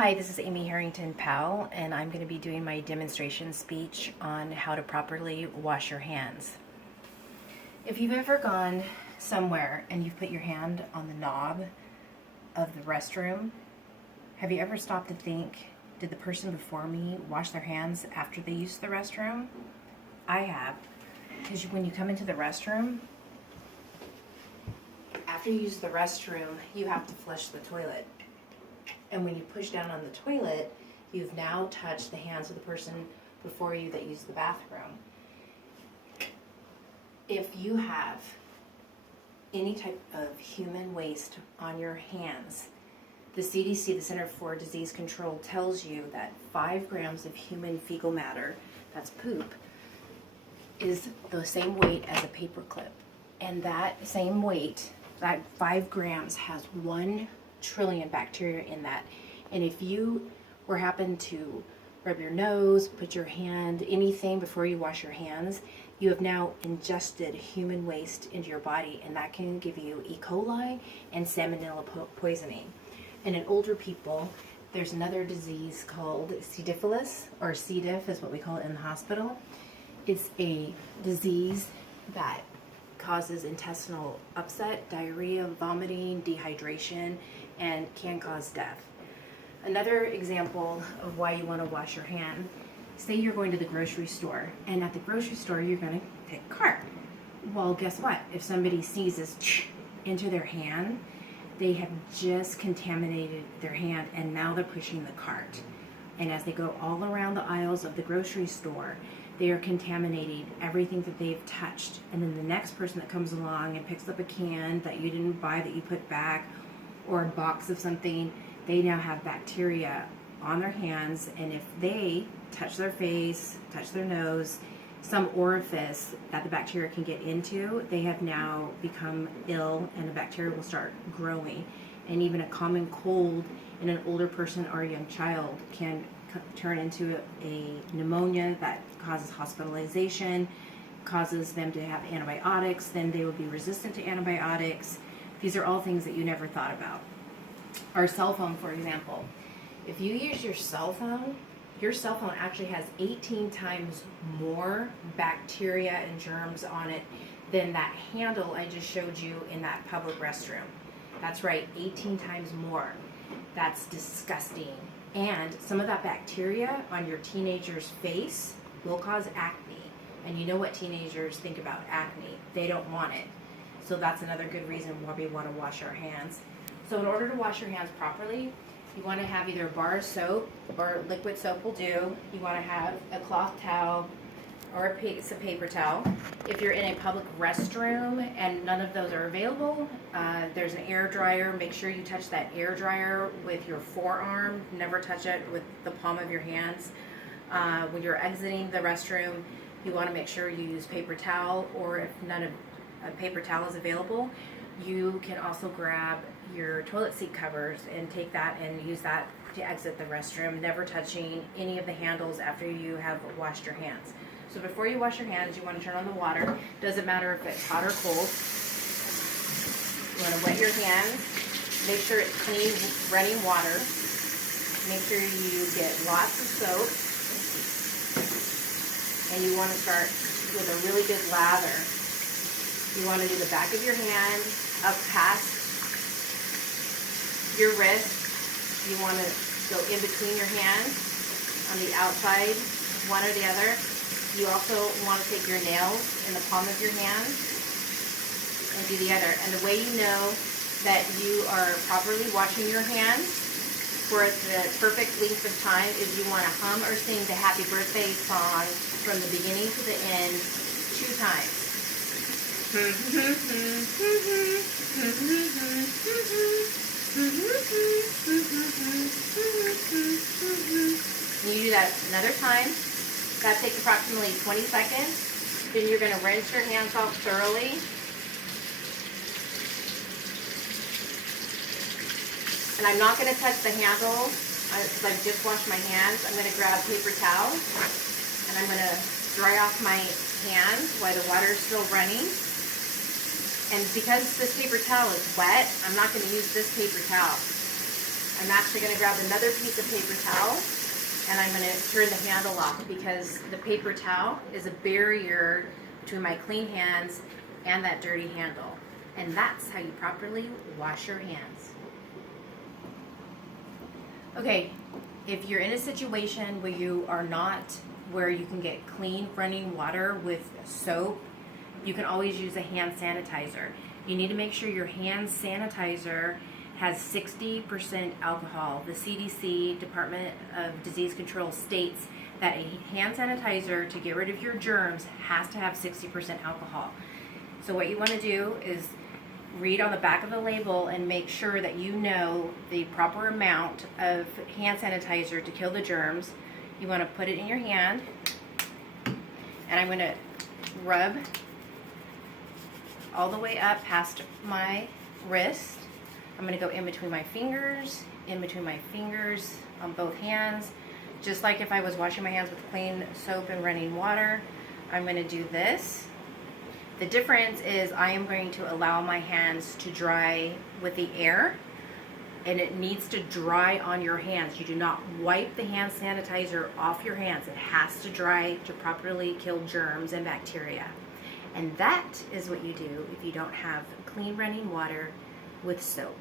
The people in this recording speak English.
Hi, this is Amy Herrington-Powell, and I'm going to be doing my demonstration speech on how to properly wash your hands. If you've ever gone somewhere and you've put your hand on the knob of the restroom, have you ever stopped to think, did the person before me wash their hands after they used the restroom? I have, because when you come into the restroom, after you use the restroom, you have to flush the toilet. And when you push down on the toilet, you've now touched the hands of the person before you that used the bathroom. If you have any type of human waste on your hands, the CDC, the Center for Disease Control, tells you that 5 grams of human fecal matter, that's poop, is the same weight as a paper clip. And that same weight, that 5 grams, has 1 trillion bacteria in that. And if you happen to rub your nose, put your hand, anything before you wash your hands, you have now ingested human waste into your body, and that can give you E. coli and salmonella poisoning. And in older people, there's another disease called C. difficile, or C. diff is what we call it in the hospital. It's a disease that causes intestinal upset, diarrhea, vomiting, dehydration, and can cause death. Another example of why you want to wash your hand, say you're going to the grocery store, and at the grocery store you're going to pick a cart. Well, guess what? If somebody sneezes into their hand, they have just contaminated their hand, and now they're pushing the cart. And as they go all around the aisles of the grocery store, they are contaminating everything that they've touched. And then the next person that comes along and picks up a can that you didn't buy, that you put back, or a box of something, they now have bacteria on their hands. And if they touch their face, touch their nose, some orifice that the bacteria can get into, they have now become ill, and the bacteria will start growing. And even a common cold in an older person or a young child can turn into a pneumonia that causes hospitalization, causes them to have antibiotics, then they will be resistant to antibiotics. These are all things that you never thought about. Our cell phone, for example. If you use your cell phone actually has 18 times more bacteria and germs on it than that handle I just showed you in that public restroom. That's right, 18 times more. That's disgusting. And some of that bacteria on your teenager's face will cause acne. And you know what teenagers think about acne. They don't want it. So that's another good reason why we want to wash our hands. So in order to wash your hands properly, you want to have either a bar of soap, or liquid soap will do. You want to have a cloth towel or a piece of paper towel. If you're in a public restroom and none of those are available, there's an air dryer. Make sure you touch that air dryer with your forearm. Never touch it with the palm of your hands. When you're exiting the restroom, you want to make sure you use paper towel, or if none of a paper towel is available, you can also grab your toilet seat covers and take that and use that to exit the restroom, never touching any of the handles after you have washed your hands. So before you wash your hands, you want to turn on the water. Doesn't matter if it's hot or cold. You want to wet your hands. Make sure it's clean, running water. Make sure you get lots of soap. And you want to start with a really good lather. You want to do the back of your hand up past your wrist. You want to go in between your hands on the outside, one or the other. You also want to take your nails in the palm of your hand and do the other. And the way you know that you are properly washing your hands for the perfect length of time is you want to hum or sing the happy birthday song from the beginning to the end 2 times. And you do that another time. That takes approximately 20 seconds. Then you're going to rinse your hands off thoroughly. And I'm not going to touch the handle because I've just washed my hands. I'm going to grab a paper towel and I'm going to dry off my hands while the water is still running. And because this paper towel is wet, I'm not going to use this paper towel. I'm actually going to grab another piece of paper towel, and I'm going to turn the handle off because the paper towel is a barrier between my clean hands and that dirty handle. And that's how you properly wash your hands. Okay, if you're in a situation where you are not where you can get clean running water with soap, you can always use a hand sanitizer. You need to make sure your hand sanitizer has 60% alcohol. The CDC, Department of Disease Control, states that a hand sanitizer to get rid of your germs has to have 60% alcohol. So what you want to do is read on the back of the label and make sure that you know the proper amount of hand sanitizer to kill the germs. You want to put it in your hand, and I'm going to rub all the way up past my wrist. I'm going to go in between my fingers on both hands. Just like if I was washing my hands with clean soap and running water, I'm going to do this. The difference is I am going to allow my hands to dry with the air, and it needs to dry on your hands. You do not wipe the hand sanitizer off your hands. It has to dry to properly kill germs and bacteria. And that is what you do if you don't have clean running water with soap.